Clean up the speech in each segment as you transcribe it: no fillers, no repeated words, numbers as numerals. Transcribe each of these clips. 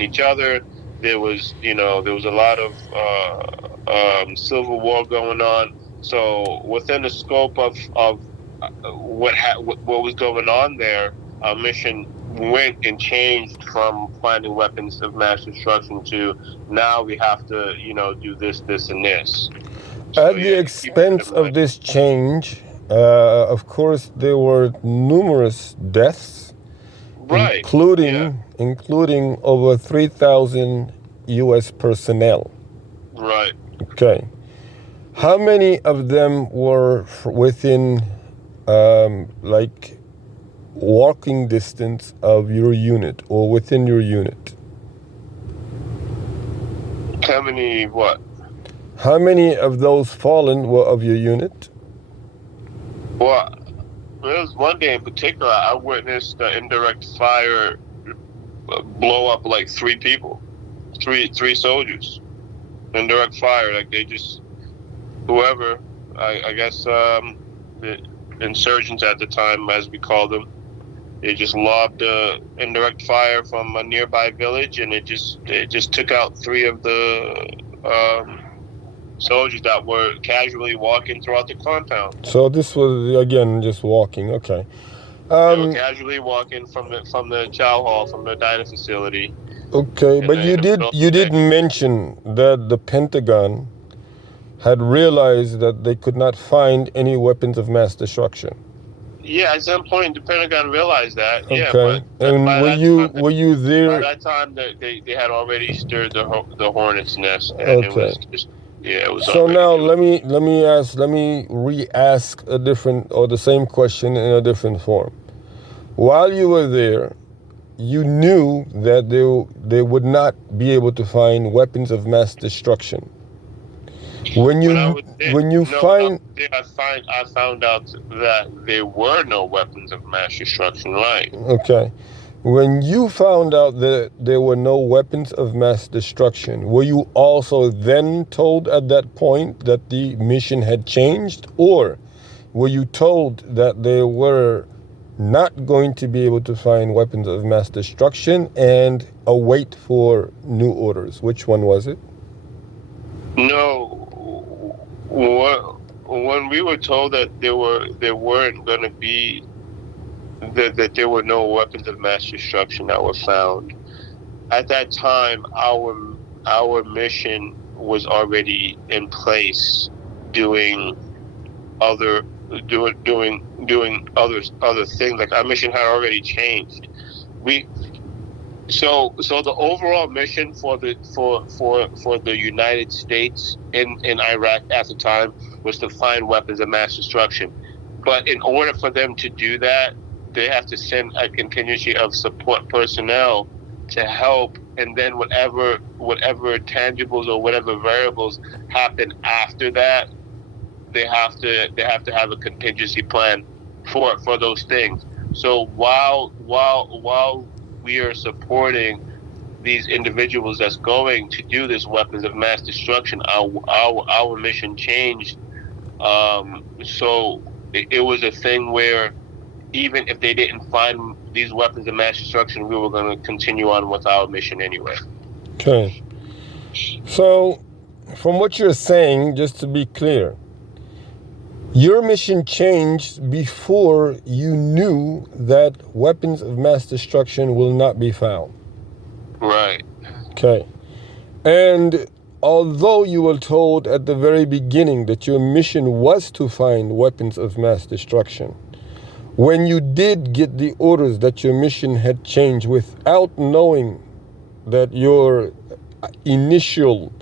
each other. There was, there was a lot of civil war going on. So within the scope of what was going on there, our mission went and changed from finding weapons of mass destruction to now we have to, do this, this, and this. So At the yeah, keep that expense in of mind. this change, of course, there were numerous deaths, Right. Yeah. including over 3,000 U.S. personnel. Right. Okay. How many of them were within, like, walking distance of your unit or within your unit? How many? What? How many of those fallen were of your unit? Well, there was one day in particular I witnessed the indirect fire blow up like three people, three soldiers. Indirect fire, like they just whoever, I guess the insurgents at the time, as we called them, they just lobbed indirect fire from a nearby village, and it just took out three of the soldiers that were casually walking throughout the compound. So this was again just walking. Okay. They were casually walking from the chow hall, from the diner facility. Okay, but you did mention that the Pentagon had realized that they could not find any weapons of mass destruction. Yeah, at some point the Pentagon realized that. Okay. Yeah, but and were you there? By that time, they had already stirred the hornet's nest, and Okay. it was just, it was. So now let me re-ask a different or the same question in a different form. While you were there, you knew that they would not be able to find weapons of mass destruction. I found out that there were no weapons of mass destruction. Right. Okay. When you found out that there were no weapons of mass destruction, were you also then told at that point that the mission had changed, or were you told that they were not going to be able to find weapons of mass destruction and await for new orders? Which one was it? No. When we were told that there weren't going to be that there were no weapons of mass destruction that were found, at that time our mission was already in place, doing other things. Like our mission had already changed. So the overall mission for the United States in Iraq at the time was to find weapons of mass destruction. But in order for them to do that, they have to send a contingency of support personnel to help, and then whatever tangibles or whatever variables happen after that, they have to have a contingency plan for those things. So while we are supporting these individuals that's going to do this weapons of mass destruction, our mission changed. So it was a thing where even if they didn't find these weapons of mass destruction, we were going to continue on with our mission anyway. Okay. So, from what you're saying, just to be clear, your mission changed before you knew that weapons of mass destruction will not be found. Right. Okay. And although you were told at the very beginning that your mission was to find weapons of mass destruction, when you did get the orders that your mission had changed without knowing that your initial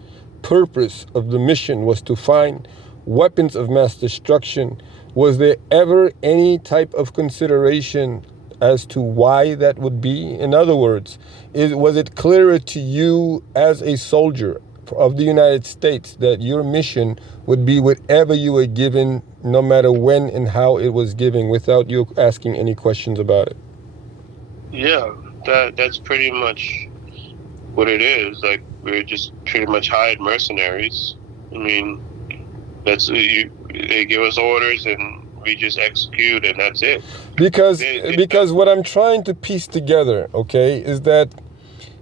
purpose of the mission was to find weapons of mass destruction, was there ever any type of consideration as to why that would be? In other words, was it clearer to you as a soldier of the United States that your mission would be whatever you were given, no matter when and how it was given, without you asking any questions about it? Yeah, that's pretty much what it is. Like, we're just pretty much hired mercenaries. I mean, they give us orders and we just execute, and that's it. Because what I'm trying to piece together, okay, is that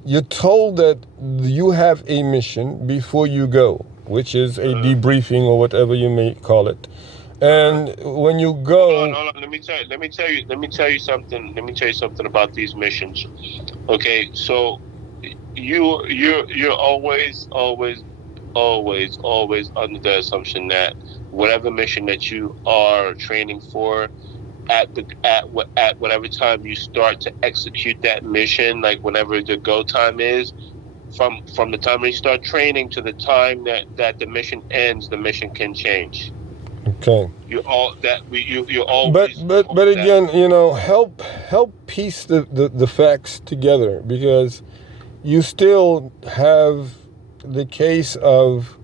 you're told that you have a mission before you go, which is a debriefing or whatever you may call it. And when you go, hold on. Let me tell you something. Let me tell you something about these missions. Okay, so you're always under the assumption that whatever mission that you are training for, at whatever time you start to execute that mission, like whenever the go time is, from the time you start training to the time that the mission ends, the mission can change. okay. You always. But again, help piece the facts together, because you still have the case of,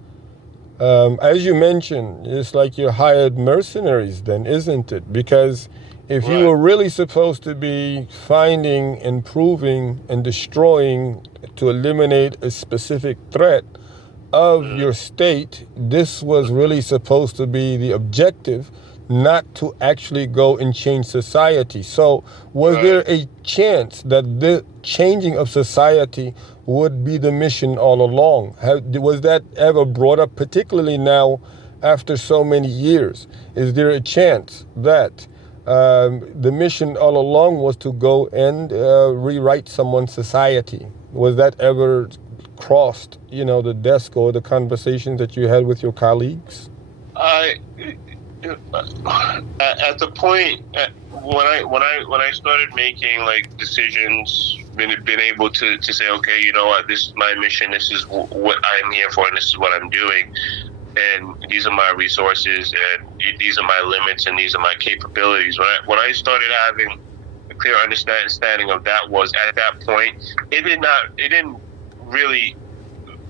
as you mentioned, it's like you're hired mercenaries then, isn't it? Because if you were really supposed to be finding, improving, and destroying to eliminate a specific threat of your state, this was really supposed to be the objective, not to actually go and change society. So was there a chance that the changing of society would be the mission all along? Was that ever brought up, particularly now after so many years? Is there a chance that the mission all along was to go and rewrite someone's society? Was that ever crossed, the desk or the conversations that you had with your colleagues? At the point when I started making like decisions, been able to say, okay, you know what, this is my mission, this is what I'm here for, and this is what I'm doing, and these are my resources, and these are my limits, and these are my capabilities. When I started having a clear understanding of that, was at that point, it didn't really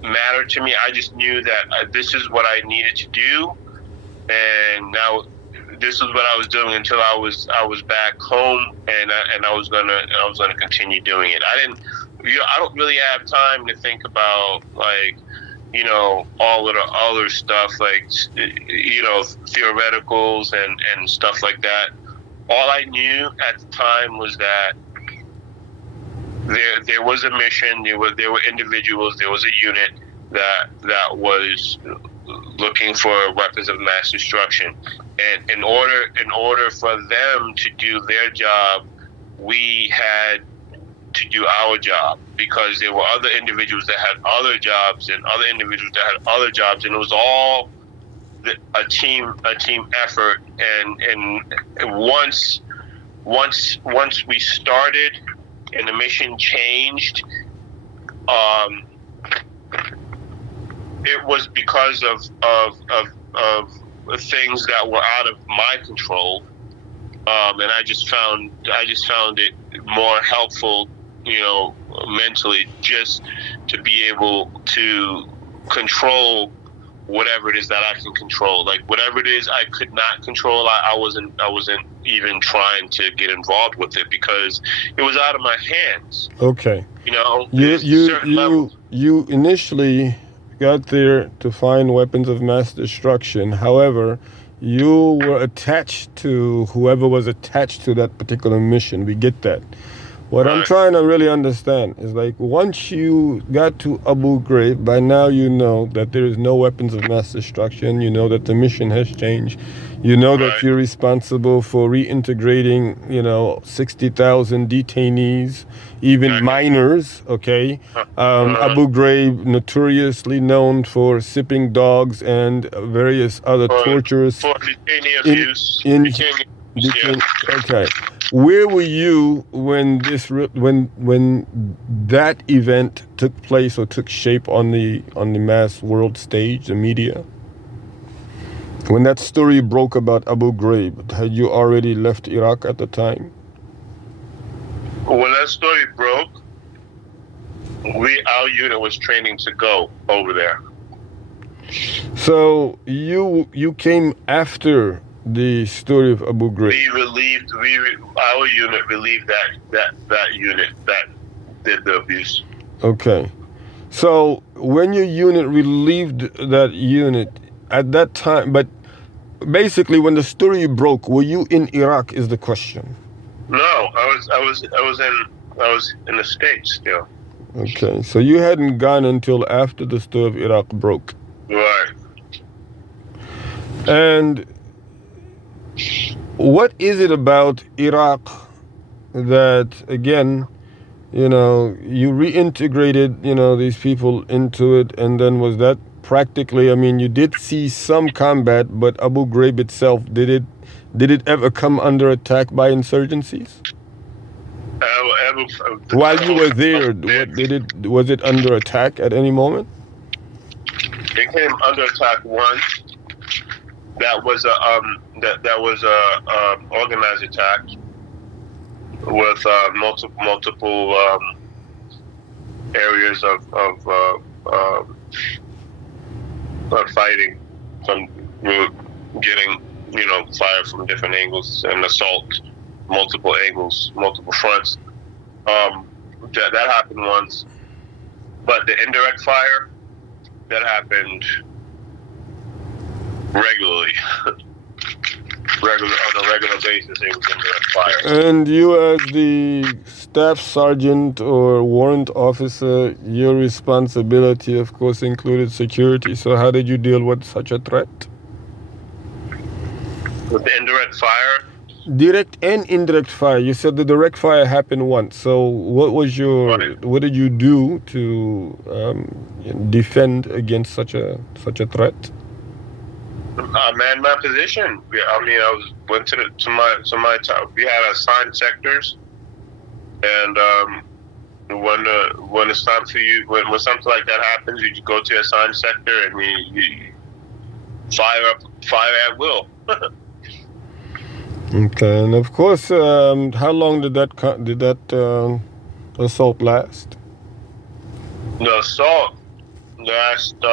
matter to me. I just knew that this is what I needed to do, and now this is what I was doing until I was back home, and I was gonna continue doing it. I don't really have time to think about like, all of the other stuff, like, theoreticals and stuff like that. All I knew at the time was that there was a mission, there were individuals, there was a unit that was looking for weapons of mass destruction, and in order for them to do their job, we had to do our job, because there were other individuals that had other jobs, and other individuals that had other jobs, and it was all a team effort. And once we started and the mission changed, it was because of things that were out of my control, and I just found it more helpful, mentally, just to be able to control whatever it is that I can control. Like whatever it is I could not control, I wasn't even trying to get involved with it, because it was out of my hands. Okay. You initially got there to find weapons of mass destruction. However, you were attached to whoever was attached to that particular mission. We get that. What I'm trying to really understand is, like, once you got to Abu Ghraib, by now you know that there is no weapons of mass destruction. You know that the mission has changed. You know that you're responsible for reintegrating, 60,000 detainees, even minors, okay? Abu Ghraib, notoriously known for sipping dogs and various other tortures. For detainee abuse. Okay. Where were you when that event took place or took shape on the mass world stage, the media? When that story broke about Abu Ghraib, had you already left Iraq at the time? When that story broke, our unit was training to go over there. So you came after the story of Abu Ghraib. Our unit relieved that unit that did the abuse. Okay. So when your unit relieved that unit at that time, but basically when the story broke, were you in Iraq is the question? No, I was in the States still. Okay, so you hadn't gone until after the Stir of Iraq broke. Right. And what is it about Iraq that, again, you reintegrated, these people into it, and then was that practically, I mean, you did see some combat, but Abu Ghraib itself, did it ever come under attack by insurgencies? While you were there, was it under attack at any moment? It came under attack once. That was a organized attack with multiple areas of fighting, from getting fire from different angles and assault, multiple angles, multiple fronts. That happened once, but the indirect fire that happened regularly. On a regular basis, it was indirect fire. And you, as the staff sergeant or warrant officer, your responsibility, of course, included security. So how did you deal with such a threat? With the indirect fire? Direct and indirect fire. You said the direct fire happened once. So what did you do to defend against such a threat? I manned my position. Went to my town. We had assigned sectors, and when it's time for you, when something like that happens, you go to your assigned sector and you fire at will. Okay, and of course, how long did that assault last? The assault lasted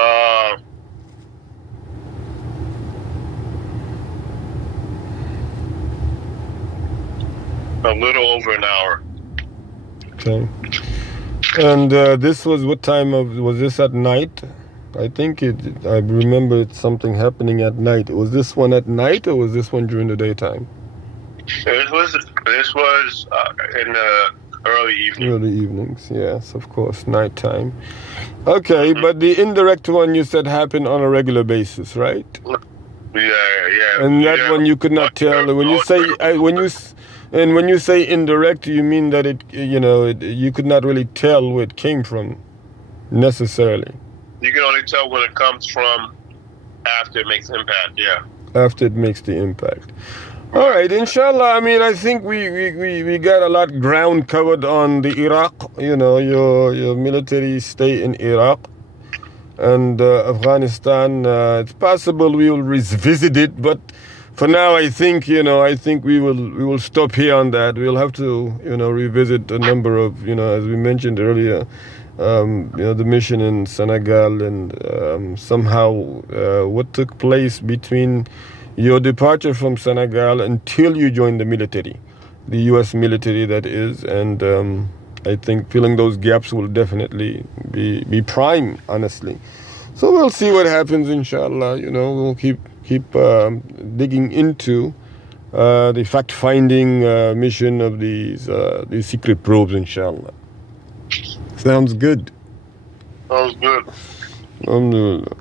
a little over an hour. Okay. And this was what time was this at night? I think I remember something happening at night. Was this one at night or was this one during the daytime? This was in the early evening. Early evenings, yes, of course, nighttime. Okay, but the indirect one you said happened on a regular basis, right? Yeah. And that one you could not tell. When you say indirect, you mean that you could not really tell where it came from, necessarily. You can only tell when it comes from after it makes impact. Yeah. After it makes the impact. All right, inshallah. I mean, I think we got a lot ground covered on the Iraq. Your military stay in Iraq and Afghanistan. It's possible we will revisit it, but for now, I think we will stop here on that. We'll have to revisit a number of as we mentioned earlier, the mission in Senegal and somehow what took place between your departure from Senegal until you joined the military, the U.S. military, that is, and I think filling those gaps will definitely be prime, honestly. So we'll see what happens, inshallah. We'll keep digging into the fact-finding mission of these secret probes, inshallah. Sounds good. Sounds good. Alhamdulillah.